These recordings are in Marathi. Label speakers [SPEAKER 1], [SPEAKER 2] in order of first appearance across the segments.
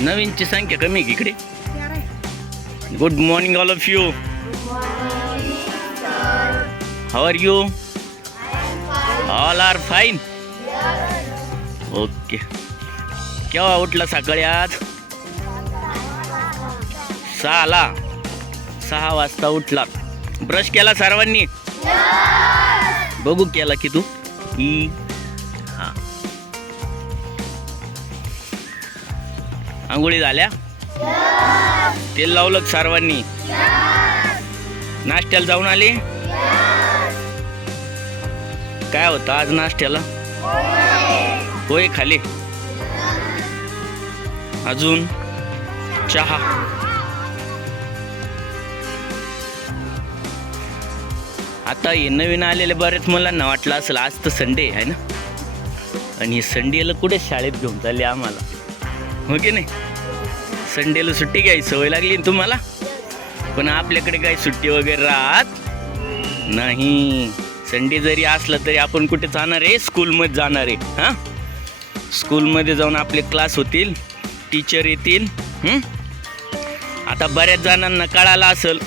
[SPEAKER 1] नवीनची संख्या कमी आहे का इकडे? Good morning all of you how are you all are fine okay केव्हा उठला सकाळी आज? सहाला. सहा वाजता उठला. ब्रश केला सर्वांनी? बघू केला की तू? हा. आंघोळी झाल्या? तेल लावलं सर्वांनी? नाश्त्याला जाऊन आले? काय होतं आज नाश्त्याला? होय खाली. अजून चहा. आता हे नवीन आलेले बरेच मुलांना वाटलं असेल आज तर संडे आहे ना? आणि संडेला कुठे शाळेत घेऊन चालले आम्हाला? हो की नाही? संडेला सुट्टी घ्यायची सवय लागली ना तुम्हाला? पण आपल्याकडे काही सुट्टी वगैरे राहत नाही. संडे जरी असला तरी आपण कुठे जाणार आहे? स्कूलमध्ये जाणार आहे. हां? स्कूलमध्ये जाऊन आपले क्लास होतील टीचर येतील आता बऱ्याच जणांना कळालं असेल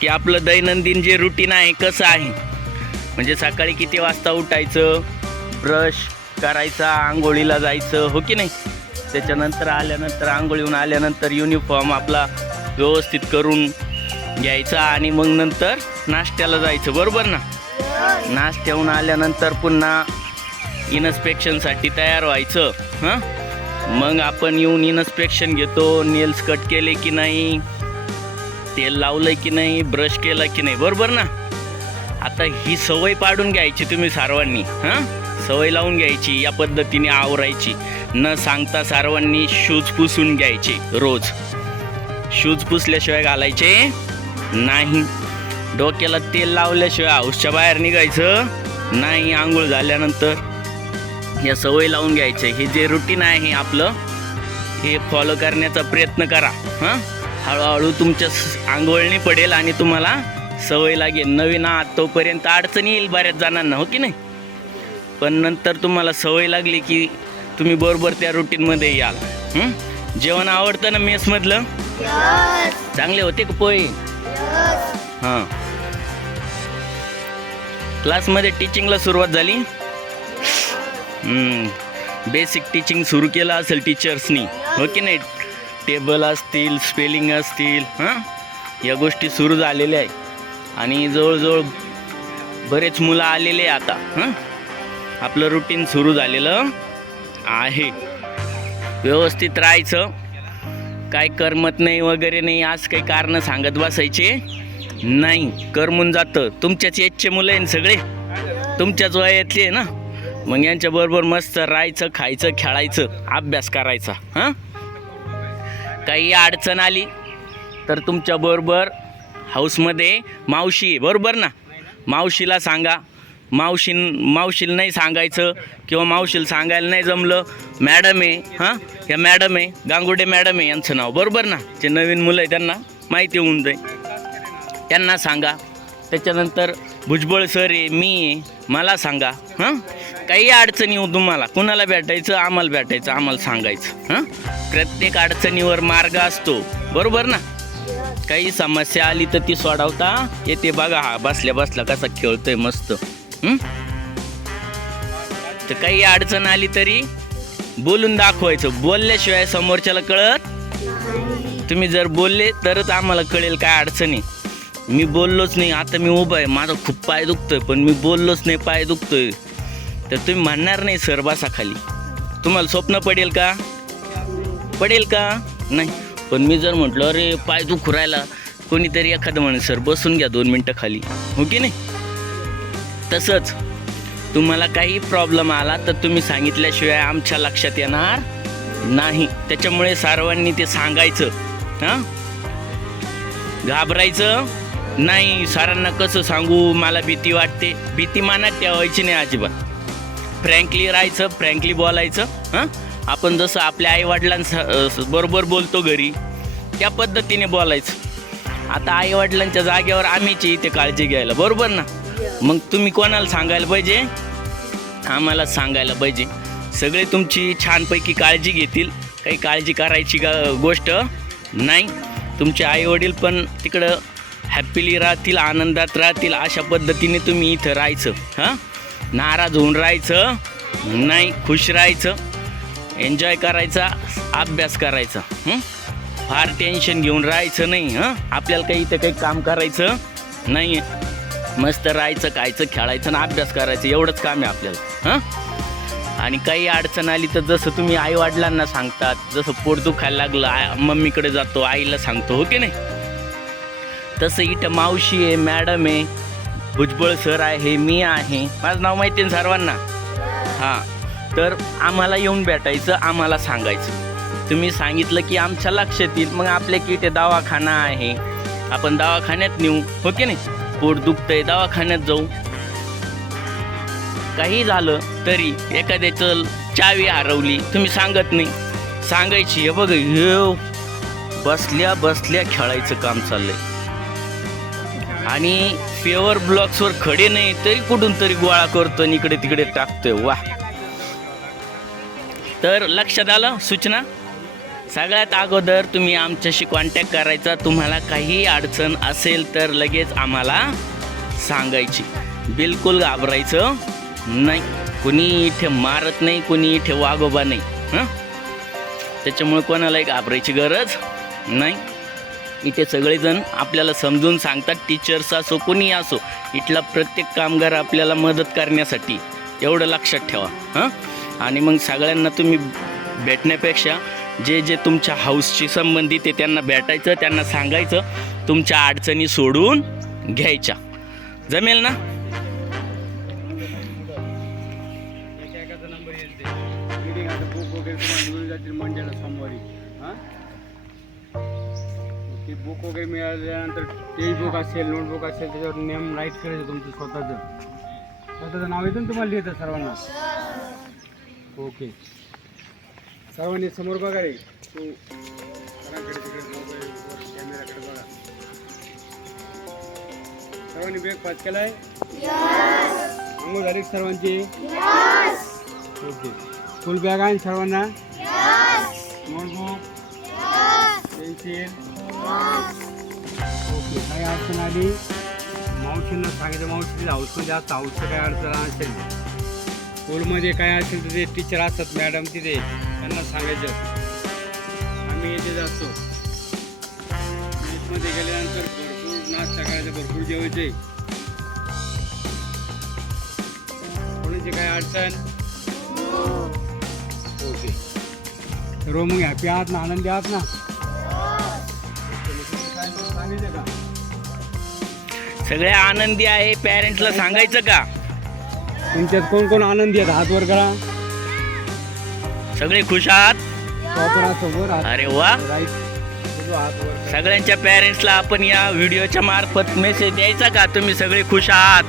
[SPEAKER 1] की आपलं दैनंदिन जे रुटीन आहे कसं आहे? म्हणजे सकाळी किती वाजता उठायचं? ब्रश करायचा आंघोळीला जायचं हो की नाही? त्याच्यानंतर आल्यानंतर आंघोळीहून आल्यानंतर युनिफॉर्म आपला व्यवस्थित करून घ्यायचा आणि मग नंतर नाश्त्याला जायचं बरोबर ना? नाश्त्याहून आल्यानंतर पुन्हा इन्स्पेक्शनसाठी तयार व्हायचं हां? मग आपण येऊन इन्स्पेक्शन घेतो नेल्स कट केले की नाही तेल लावलं की नाही ब्रश केला की नाही बरोबर ना? आता ही सवय पाडून घ्यायची तुम्ही सर्वांनी हां? सवय लावून घ्यायची या पद्धतीने आवरायची. न सांगता सर्वांनी शूज पुसून घ्यायचे रोज. शूज पुसल्याशिवाय घालायचे नाही. डोक्याला तेल लावल्याशिवाय हाऊसच्या बाहेर निघायचं नाही आंघोळ झाल्यानंतर. या सवय लावून घ्यायचे. हे जे रुटीन आहे आपलं हे फॉलो करण्याचा प्रयत्न करा. हां? हळूहळू तुमच्या आंघोळणी पडेल आणि तुम्हाला सवय लागेल. नवीन आहात तोपर्यंत अडचण येईल बऱ्याच जणांना हो की नाही? पण नंतर तुम्हाला सवय लागली की तुम्ही बरोबर त्या रुटीनमध्ये याल. हं? जेवण आवडतं ना मेसमधलं चांगले होते का पोहे? हां. क्लासमध्ये टीचिंगला सुरुवात झाली? बेसिक टीचिंग सुरू केलं असेल टीचर्सनी हो की नाही? टेबल असतील स्पेलिंग असतील हां? या गोष्टी सुरू झालेल्या आहे. आणि जवळजवळ बरेच मुलं आलेले आहे आता हां? आपलं रुटीन सुरू झालेलं आहे. व्यवस्थित राहायचं. काय करमत नाही वगैरे नाही आज काही कारणं सांगत बसायचे नाही. करमून जातं. तुमच्याच एजचे मुलं आहे सगळे? तुमच्याच वयातले आहे ना? मग यांच्याबरोबर मस्त राहायचं खायचं खेळायचं अभ्यास करायचा हां? काही अडचण आली तर तुमच्याबरोबर हाऊसमध्ये मावशी आहे. बरोबर ना? मावशीला सांगा. मावशी मावशील नाही सांगायचं किंवा मावशील सांगायला नाही जमलं मॅडम आहे हां? या मॅडम आहे गांगुडे मॅडम आहे यांचं नाव. बरोबर ना? जे नवीन मुलं आहे त्यांना माहिती होऊन जाईल. त्यांना सांगा. त्याच्यानंतर भुजबळ सर आहे मी आहे मला सांगा हां? काही अडचणी येऊ तुम्हाला? कुणाला भेटायचं? आम्हाला भेटायचं आम्हाला सांगायचं हां? प्रत्येक अडचणीवर मार्ग असतो. बरोबर ना? काही समस्या आली तर ती सोडवता येते. बघा हा बसल्या बसल्या कसा खेळतोय मस्त. हं? तर काही अडचण आली तरी बोलून दाखवायचं. बोलल्याशिवाय समोरच्याला कळत तुम्ही जर बोलले तरच आम्हाला कळेल काय अडचणी मी बोललोच नाही आता मी उभा आहे. माझा खूप पाय दुखतोय पण मी बोललोच नाही पाय दुखतोय. तर तुम्ही म्हणणार नाही सर बसा खाली. तुम्हाला स्वप्न पडेल का? पडेल का? नाही. पण मी जर म्हटलं अरे पाय दुखू राहिला. कोणीतरी एखादं म्हणे सर बसून घ्या दोन मिनटं खाली. हो की नाही? तसंच तुम्हाला काही प्रॉब्लेम आला तर तुम्ही सांगितल्याशिवाय आमच्या लक्षात येणार नाही. त्याच्यामुळे सर्वांनी ते सांगायचं हां? घाबरायचं नाही. सरांना कसं सांगू? मला भीती वाटते. भीती मानात ठेवायची नाही अजिबात. फ्रँकली राहायचं फ्रँकली बोलायचं हां? आपण जसं आपल्या आईवडिलांस बरोबर बोलतो घरी त्या पद्धतीने बोलायचं. आता आईवडिलांच्या जागेवर आम्हीच इथे काळजी घ्यायला बरोबर ना? मग तुम्ही कोणाला सांगायला पाहिजे? आम्हाला सांगायला पाहिजे. सगळे तुमची छानपैकी काळजी घेतील. काही काळजी करायची का गोष्ट? नाही. तुमचे आईवडील पण तिकडं हॅपीली राहतील आनंदात राहतील अशा पद्धतीने तुम्ही इथं राहायचं. हां? नाराज होऊन राहायचं. नाही खुश राहायचं. एन्जॉय करायचा अभ्यास करायचा. फार टेन्शन घेऊन राहायचं नाही. हां? आपल्याला काही इथं काही काम करायचं नाही मस्त राहायचं खायचं खेळायचं आणि अभ्यास करायचं एवढंच काम आहे आपल्याला. हां? आणि काही अडचण आली तर जसं तुम्ही आई वडिलांना सांगतात जसं पोट दुखायला लागलं आय मम्मीकडे जातो आईला सांगतो हो की नाही? तसं इथं मावशी आहे मॅडम आहे भुजबळ सर आहे मी आहे. माझं नाव माहिती आहे ना सर्वांना? हां. तर आम्हाला येऊन भेटायचं आम्हाला सांगायचं. तुम्ही सांगितलं की आमच्या लक्षात येईल मग आपल्या की इथे दवाखाना आहे? आपण दवाखान्यात नेऊ हो की नाही? पोट दुखतंय दवाखान्यात जाऊ. काही झालं तरी एखाद्याचं चावी हरवली तुम्ही सांगत नाही. सांगायची हे बघ हे हो. बसल्या बसल्या खेळायचं काम चाललंय. आणि पेवर ब्लॉक्सवर खडे नाही तरी कुठून तरी गोळा करतो आणि इकडे तिकडे टाकतोय. वा तर लक्षात आलं सूचना? सगळ्यात अगोदर तुम्ही आमच्याशी कॉन्टॅक्ट करायचा. तुम्हाला काही अडचण असेल तर लगेच आम्हाला सांगायची. बिलकुल घाबरायचं नाही. कुणी इथे मारत नाही कुणी इथे वागोबा नाही. हां? त्याच्यामुळे कोणालाही घाबरायची गरज नाही. इथे सगळेजण आपल्याला समजून सांगतात टीचर्स असो कुणी असो इथला प्रत्येक कामगार आपल्याला मदत करण्यासाठी एवढं लक्षात ठेवा. हां? आणि मग सगळ्यांना तुम्ही भेटण्यापेक्षा जे जे तुमच्या हाऊसशी संबंधित आहे त्यांना भेटायचं त्यांना सांगायचं तुमच्या अडचणी सोडून घ्यायच्या. जमेल ना?
[SPEAKER 2] ते बुक वगैरे मिळून जातील मंडेला सोमवारी हां बुक वगैरे मिळाल्यानंतर टेक्स्टबुक असेल नोटबुक असेल त्याच्यावर नेम राईट करायचं तुमचं स्वतःचं. स्वतःचं नाव येतं तुम्हाला लिहितं सर्वांना? ओके सर्वांनी समोर बघा रे. तू कॅमेराकडे बघा. सर्वांनी ब्रेक पास केलाय आंघोळ झाली सर्वांची? ओके स्कूल बॅग आहे सर्वांना? नोटबुक पेन्सिल ओके काही अडचण आली? मावशींना सांगितलं मावशी हाऊसमध्ये जास्त हाऊसचं काय अडचण असेल. स्कूलमध्ये काय असेल तर ते टीचर असतात मॅडम तिथे. त्यांना सांगायचं आम्ही येथे जातो. मध्ये गेल्यानंतर भरपूर नाश्ता करायचा भरपूर जेवायचे. कोणाची काय अडचण? ओके. सर्व मग हॅपी आहात ना आनंदी आहात ना? काय सांगायचं का
[SPEAKER 1] सगळे आनंदी आहे पॅरेंट्सला सांगायचं का?
[SPEAKER 2] तुमच्यात कोण कोण आनंदी आहेत? हात वर करा.
[SPEAKER 1] सगळे खुश आहात? अरे वा. सगळ्यांच्या पॅरेंट्सला आपण या व्हिडिओच्या मार्फत मेसेज द्यायचा का? तुम्ही सगळे खुश आहात?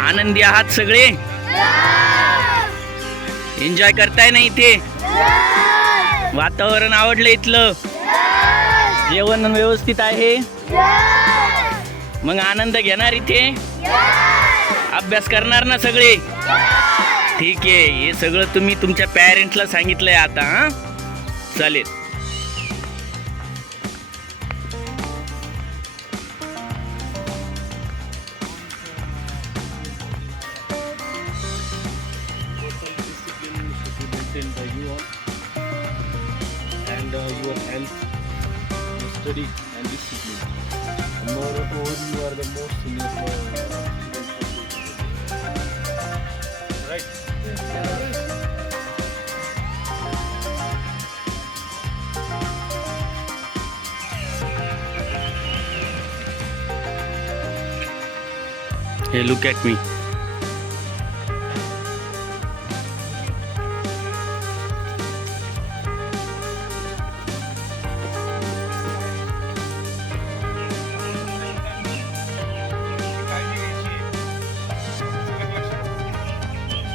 [SPEAKER 1] आनंदी आहात सगळे? एन्जॉय करताय ना इथे? वातावरण आवडलं इथलं? जेवण व्यवस्थित आहे? मग आनंद घेणार इथे? अभ्यास करणार ना सगळे? ठीक आहे हे सगळं तुम्ही तुमच्या पॅरेंट्सला सांगितलंय आता हां? चालेल.
[SPEAKER 2] The
[SPEAKER 1] Hey, look at me.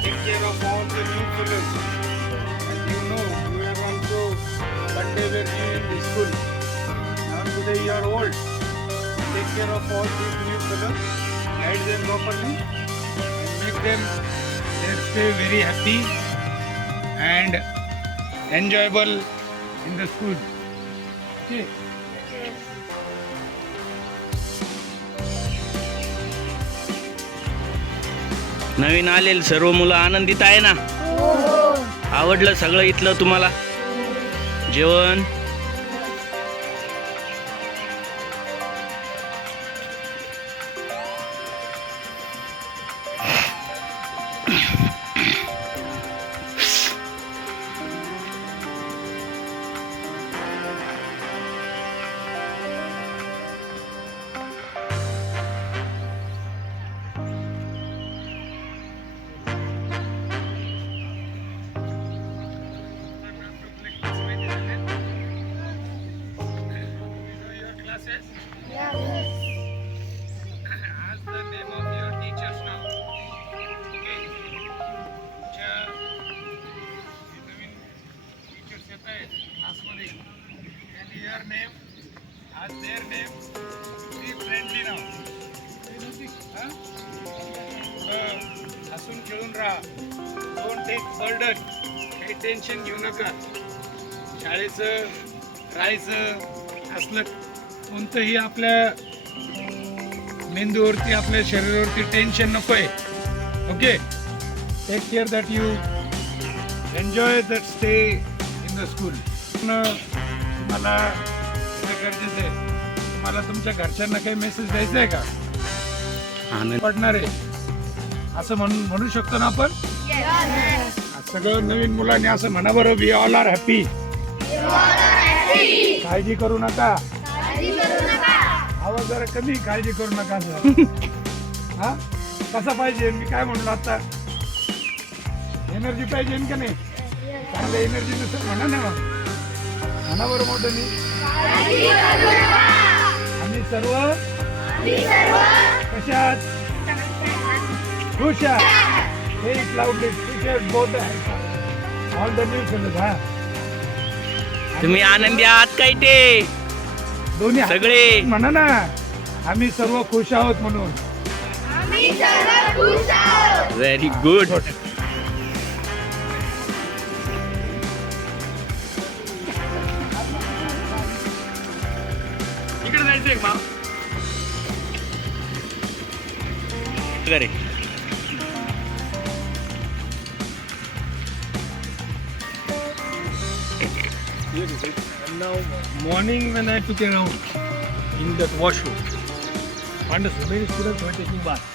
[SPEAKER 2] Take care of all the new children. As you know, you are also one day were new in the school. Now today you are old. Take care of all these new children. Guide them properly and make them they stay very happy and
[SPEAKER 3] enjoyable in the school. Okay.
[SPEAKER 1] नवीन आलेले सर्व मुलं आनंदित आहे ना? आवडलं सगळं इथलं तुम्हाला? जेवण?
[SPEAKER 3] हसून खेळून राहा. डोंट टेक बर्डन काही टेन्शन घेऊ नका. शाळेचं राहायचं असलं. कोणतंही आपल्या मेंदूवरती आपल्या शरीरावरती टेन्शन नको आहे okay take care that you enjoy that stay in the school तुम्हाला हे गरजेचं आहे. तुम्हाला तुमच्या घरच्यांना काही मेसेज द्यायचा आहे का?
[SPEAKER 1] आनंद.
[SPEAKER 3] पडणार आहे. असं म्हणून म्हणू शकतो ना आपण? सगळं नवीन मुलांनी असं म्हणा बरं वी ऑल आर हॅपी काळजी करू नका. आवाज जरा कमी काळजी करू नका सर. हा? कसा पाहिजे? मी काय म्हणलो आता? एनर्जी पाहिजे का नाही? चांगलं एनर्जी नसेल म्हणा ना मग. म्हणा बरं मोठं मी आम्ही सर्व? कशात? खुश हे लावले. बोट ऑल द न्यूज हा.
[SPEAKER 1] तुम्ही आनंदी आहात काय ते?
[SPEAKER 3] दोन्ही हात
[SPEAKER 1] सगळे.
[SPEAKER 3] म्हणा ना आम्ही सर्व खुश आहोत म्हणून.
[SPEAKER 1] व्हेरी गुड
[SPEAKER 3] इकडे Here is
[SPEAKER 1] it.
[SPEAKER 3] And now morning when I took around in that washroom, and so many students were taking bath.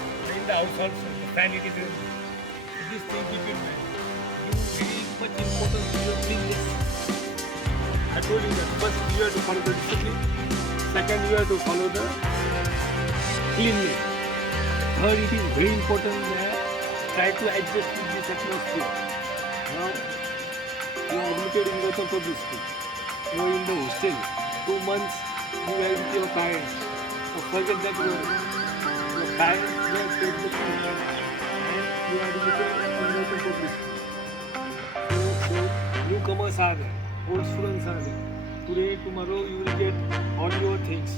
[SPEAKER 3] the house also. The. This thing very much to your. I told you that first you have to follow the discipline. Second you have to follow the cleanliness. Third it is very important that try to adjust with this atmosphere. Now you are admitted in Gautam Public School. You are in the hostel. Two months you are with your parents. So forget that. Newcomers are there, old students are there. Today, tomorrow you will get all your things.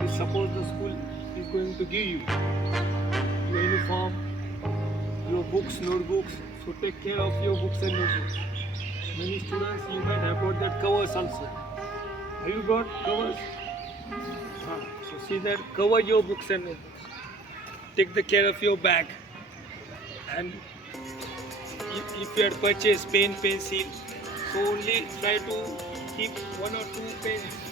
[SPEAKER 3] You suppose the school is going to give you your uniform, your books, notebooks, so take care of your books and notebooks. Many students you might have got that covers also. Have you got covers? So see that cover your books and notebooks. Take the care of your bag. And if, you had purchased pen, pencil, so only try to keep one or two pens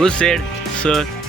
[SPEAKER 1] Who said, sir?